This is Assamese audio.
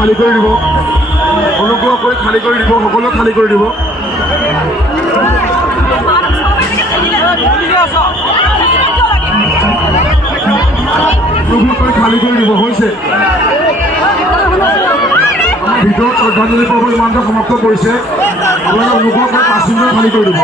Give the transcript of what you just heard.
খালি কৰি দিব, অনুগ্ৰহ কৰি খালি কৰি দিব, সকলোৱে খালি কৰি দিব। অনুগ্ৰহ কৰি খালি কৰি দিব হৈছে। ভিতৰত শ্ৰদ্ধাঞ্জলি পৰ্ব ইমানতে সমাপ্ত কৰিছে। আপোনালোকে অনুগ্ৰহ কৰি 5 মিনিট খালি কৰি দিব।